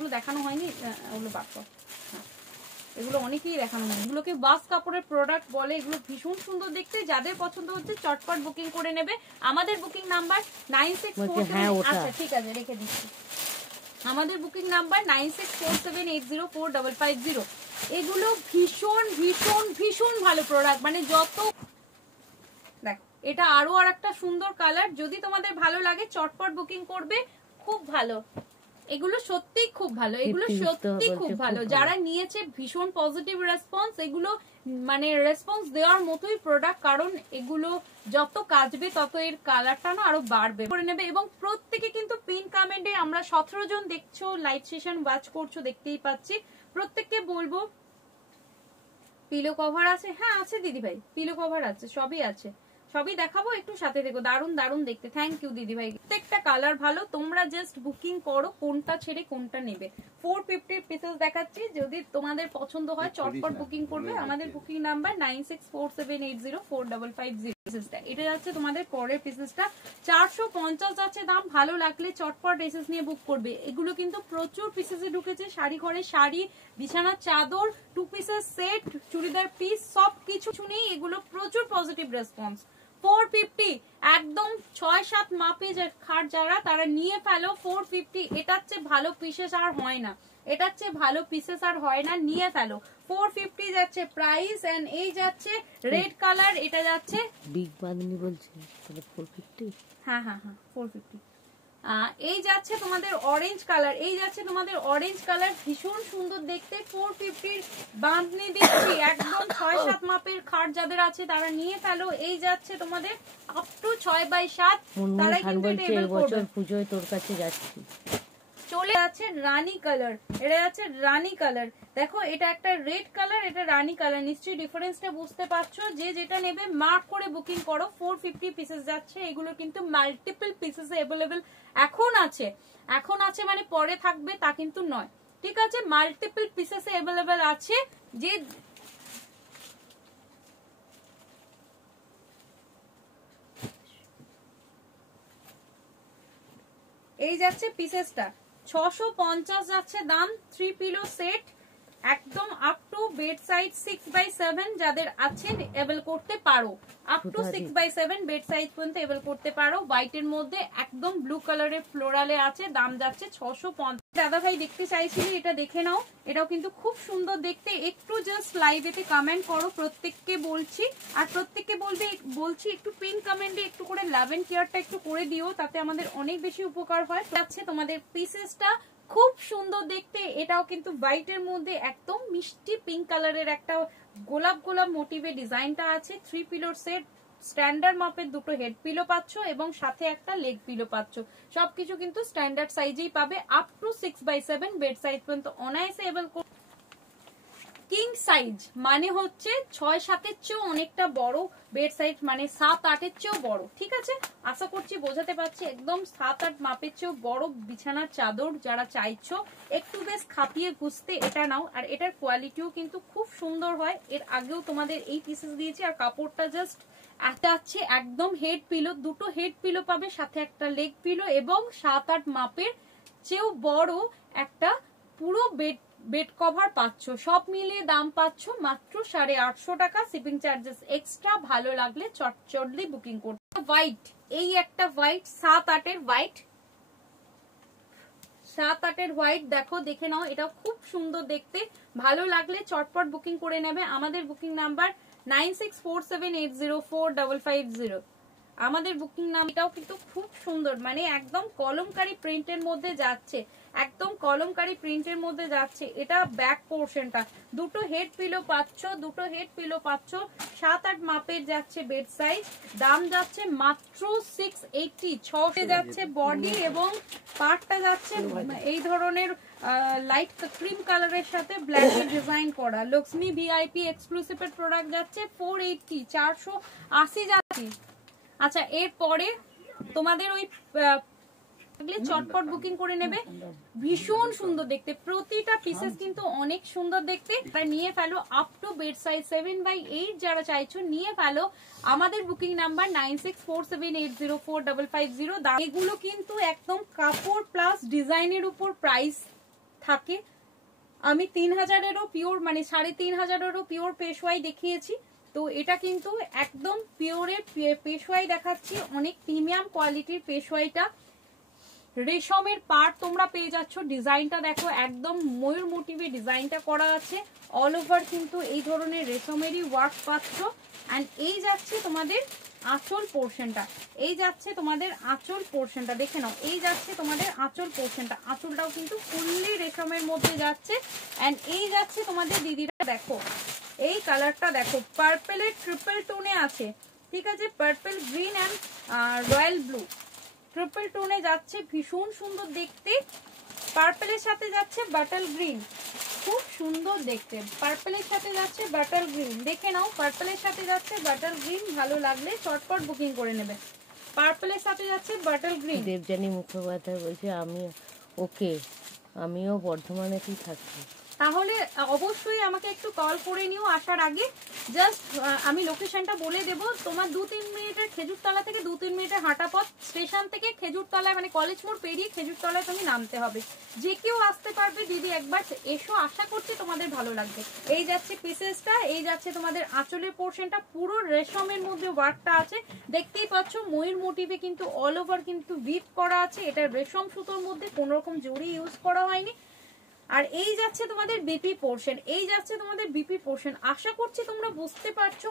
এগুলো দেখানো হয়নি, ওগুলো বাদ কর, এগুলো অনেকেই দেখানো হয়, এগুলোকে বাস কাপড়ের প্রোডাক্ট বলে। এগুলো ভীষণ সুন্দর দেখতে, যাদের পছন্দ হচ্ছে চটপট বুকিং করে নেবে। আমাদের বুকিং নাম্বার 9647, আচ্ছা ঠিক আছে রেখে দিচ্ছি, আমাদের বুকিং নাম্বার 9647804550। এগুলো ভীষণ ভীষণ ভীষণ ভালো প্রোডাক্ট, মানে যত দেখো এটা আরো আর একটা সুন্দর কালার, যদি তোমাদের ভালো লাগে চটপট বুকিং করবে, খুব ভালো। এগুলো সত্যি খুব ভালো, এগুলো সত্যি খুব ভালো, যারা নিয়েছে ভীষণ পজিটিভ রেসপন্স। এগুলো মানে রেসপন্স দেওয়ার মতোই প্রোডাক্ট, কারণ এগুলো যত কাচবে তত এর কালারটা না আরো বাড়বে করে নেবে। এবং প্রত্যেকে কিন্তু পিন কমেন্টে, আমরা 17 জন দেখছো লাইভ সেশন ওয়াচ করছো দেখতেই পাচ্ছি, প্রত্যেককে বলবো পিলো কভার আছে, হ্যাঁ আছে দিদি ভাই, পিলো কভার আছে, সবই আছে, সবই দেখাবো, একটু সাথে দেখো, দারুন দারুন দেখতে। থ্যাংক ইউ দিদি ভাই, প্রত্যেকটা কালার ভালো, তোমরা জাস্ট বুকিং করো কোনটা ছেড়ে কোনটা নেবে। 450 পিসেস দেখাচ্ছি, যদি তোমাদের পছন্দ হয় চটপট বুকিং করবে। আমাদের বুকিং নাম্বার 9647804550। এটা যাচ্ছে তোমাদের পরের পিসেসটা, 450 যাচ্ছে দাম, ভালো লাগলে চটপট এসএস নিয়ে বুক করবে। এগুলো কিন্তু প্রচুর পিসেসে ঢুকেছে, শাড়ি ঘরে শাড়ি, বিছানার চাদর, 2 পিসের সেট, চুড়িদার পিস, সবকিছু শুনেই এগুলো প্রচুর পজিটিভ রেসপন্স। 450 একদম 6-7 মাপে খাট যারা, তারা নিয়ে ফেলো 450। এটার চেয়ে ভালো পিসেস আর হয় না, এটার চেয়ে ভালো পিসেস আর হয় না, নিয়ে ফেলো। 450 যাচ্ছে প্রাইস। এন্ড এই যাচ্ছে রেড কালার, এটা যাচ্ছে বিগ বাঁধনি বলছে তাহলে 450। হ্যাঁ হ্যাঁ হ্যাঁ 450। এই যাচ্ছে তোমাদের অরেঞ্জ কালার, এই যাচ্ছে তোমাদের অরেঞ্জ কালার, ভীষণ সুন্দর দেখতে। 450 বাঁধনি দিচ্ছি, একদম 6-7 মাপের খাট যাদের আছে তারা নিয়ে ফেলো। এই যাচ্ছে তোমাদের আপ টু 6x7, তারা কিন্তু টেবিল করবে। পুজোয় তোর কাছে যাচ্ছি। চলে যাচ্ছে রানী কালার, এটা যাচ্ছে রানী কালার, দেখো এটা একটা রেড কালার, এটা রানী কালার, নিশ্চয়ই ডিফারেন্সটা বুঝতে পারছো। যে যেটা নেবে মার্ক করে বুকিং করো। 450 পিসেস যাচ্ছে, এগুলো কিন্তু মাল্টিপল পিসেস অ্যাভেলেবেল এখন আছে, এখন আছে মানে পরে থাকবে তা কিন্তু নয়, ঠিক আছে, মাল্টিপল পিসেস অ্যাভেলেবেল আছে। যে এই যাচ্ছে পিসেসটা 650 যাচ্ছে দাম, 3 পিলো সেট, একদম up to bed size 6x7 যাদের আছেন এবেল করতে পারো, up to 6x7 bed size পর্যন্ত এবেল করতে পারো। হোয়াইটের মধ্যে একদম ব্লু কালারের ফ্লোরালে আছে, দাম যাচ্ছে 650। দাদা ভাই দেখতে চাইছিলি, এটা দেখে নাও, এটাও কিন্তু খুব সুন্দর দেখতে। একটু জাস্ট লাইভেতে কমেন্ট করো, প্রত্যেককে বলছি, আর প্রত্যেককে বলছি একটু পিন কমেন্টে একটু করে লাভ এন্ড কেয়ারটা একটু করে দিও, তাতে আমাদের অনেক বেশি উপকার হয়। যাচ্ছে তোমাদের পিসেসটা খুব সুন্দর দেখতে, এটাও কিন্তু হোয়াইটের মধ্যে একদম মিষ্টি পিঙ্ক কালারের একটা গোলাপ গোলাপ মোটিভে ডিজাইনটা আছে। 3 পিলোর সেট, স্ট্যান্ডার্ড মাপের দুটো হেড পিলো পাচ্ছ এবং সাথে একটা লেগ পিলো পাচ্ছ, সবকিছু কিন্তু স্ট্যান্ডার্ড সাইজেই পাবে। Up to 6x7 bed size পর্যন্ত অনায়াসে এবেল। কিং সাইজ মানে হচ্ছে 6-7-এর চেয়েও অনেকটা বড় বেড সাইজ, মানে 7-8-এর চেয়েও বড়, ঠিক আছে, আশা করছি বোঝাতে পারছি। একদম 7-8 মাপের চেয়েও বড় বিছানার চাদর যারা চাইছো একটু বেশ খাপিয়ে গুছতে, এটা নাও। আর এটার কোয়ালিটিও কিন্তু খুব সুন্দর হয়, এর আগেও তোমাদের এই পিসেস দিয়েছি। আর কাপড়টা জাস্ট একটা আছে একদম হেড পিলো, দুটো হেড পিলো পাবে, সাথে একটা লেগ পিলো, এবং 7-8 মাপের চেয়েও বড় একটা পুরো বেড কভার পাচ্ছ। সব মিলিয়ে দাম পাচ্ছ মাত্র 850 টাকা, শিপিং চার্জেস এক্সট্রা। ভালো লাগলে চটজলদি বুকিং করতে। হোয়াইট, এই একটা হোয়াইট, 7-8-এর হোয়াইট, 7-8-এর হোয়াইট, দেখো দেখে নাও, এটাও খুব সুন্দর দেখতে। ভালো লাগলে চটপট বুকিং করে নেবে। আমাদের বুকিং নাম্বার 9647804550। আমাদের বুকিং নামটাও কিন্তু খুব সুন্দর, মানে একদম কলমকারী প্রিন্টের মধ্যে যাচ্ছে, একদম কলমকারী প্রিন্টের মধ্যে যাচ্ছে। এটা ব্যাক পোর্শনটা, দুটো হেড পিলো পাচ্ছ, দুটো হেড পিলো পাচ্ছ, 7-8 মাপের যাচ্ছে বেড সাইজ, দাম যাচ্ছে মাত্র 680। 6 যাচ্ছে বডি এবং পার্টটা যাচ্ছে এই ধরনের লাইট ক্রিম কালারের সাথে ব্ল্যাক ডিজাইন করা। লক্ষ্মী ভিআইপি এক্সক্লুসিভের প্রোডাক্ট যাচ্ছে 480, 480 যাচ্ছে। আচ্ছা, এরপরে তোমাদের ওই চটপট বুকিং করে নেবে, ভীষণ সুন্দর দেখতে, প্রতিটা পিসেস কিন্তু অনেক সুন্দর দেখতে। নিয়ে ফেলো up to bed size 7x8 যারা চাইছো নিয়ে ফেলো। আমাদের বুকিং নাম্বার 9647804550। এগুলো কিন্তু একদম কাপড় প্লাস ডিজাইনের উপর প্রাইস থাকে। আমি 3000-এরও পিওর মানে 3500-এরও পিওর পেশওয়াই দেখিয়েছি, তো এটা কিন্তু একদম পিওরের পেশওয়াই দেখাচ্ছি, অনেক প্রিমিয়াম কোয়ালিটির পেশওয়াইটা। রেশমের পার্ট তোমরা পেয়ে যাচ্ছ, ডিজাইনটা দেখো একদম ময়ূর মোটিভে ডিজাইনটা করা আছে, অল ওভার কিন্তু এই ধরনের রেশমেরই ওয়ার্ক পাচ্ছ। অ্যান্ড এই যাচ্ছে তোমাদের আঁচল পোর্শনটা, এই যাচ্ছে তোমাদের আঁচল পোর্শনটা, দেখে নাও এই যাচ্ছে তোমাদের আঁচল পোর্শনটা, আঁচলটাও কিন্তু ফুললি রেশমের মধ্যে যাচ্ছে। অ্যান্ড এই যাচ্ছে তোমাদের দিদিরা দেখো এই কালারটা দেখো, পার্পেলের ট্রিপল টোনে আছে, ঠিক আছে, purple green and royal blue triple টোনে যাচ্ছে, ভীষণ সুন্দর দেখতে। পার্পলের সাথে যাচ্ছে বাটার গ্রিন, খুব সুন্দর দেখতে, পার্পলের সাথে যাচ্ছে বাটার গ্রিন, দেখে নাও পার্পলের সাথে যাচ্ছে বাটার গ্রিন, ভালো লাগলে চটপট বুকিং করে নেবে। পার্পলের সাথে যাচ্ছে বাটার গ্রিন। দেবযানী মুখোপাধ্যায় বলছে আমিও বর্ধমানেতেই থাকি। তাহলে অবশ্যই আমাকে একটু কল করে নিও আসার আগে, জাস্ট আমি লোকেশনটা বলে দেবো, তোমার 2-3 মিনিটের খেজুরতলা থেকে 2-3 মিনিটের হাঁটা পথ, স্টেশন থেকে খেজুরতলায় মানে কলেজ মোড় পেরিয়ে খেজুরতলায় তুমি নামতে হবে, যে কেউ আসতে পারবে। দিদি একবার এসো, আশা করছি তোমাদের ভালো লাগবে। এই যাচ্ছে পিসেসটা, এই যাচ্ছে তোমাদের আঁচলের পোর্শনটা, পুরো রেশমের মধ্যে ওয়ার্কটা আছে, দেখতেই পাচ্ছ ময়ূর মোটিভে কিন্তু অল ওভার কিন্তু উইভ করা আছে, এটা রেশম সুতোর মধ্যে কোনো রকম জড়ি ইউজ করা হয়নি। আর এই যাচ্ছে তোমাদের বিপি পোর্শন, এই যাচ্ছে তোমাদের বিপি পোর্শন, আশা করছি তোমরা বুঝতে পারছো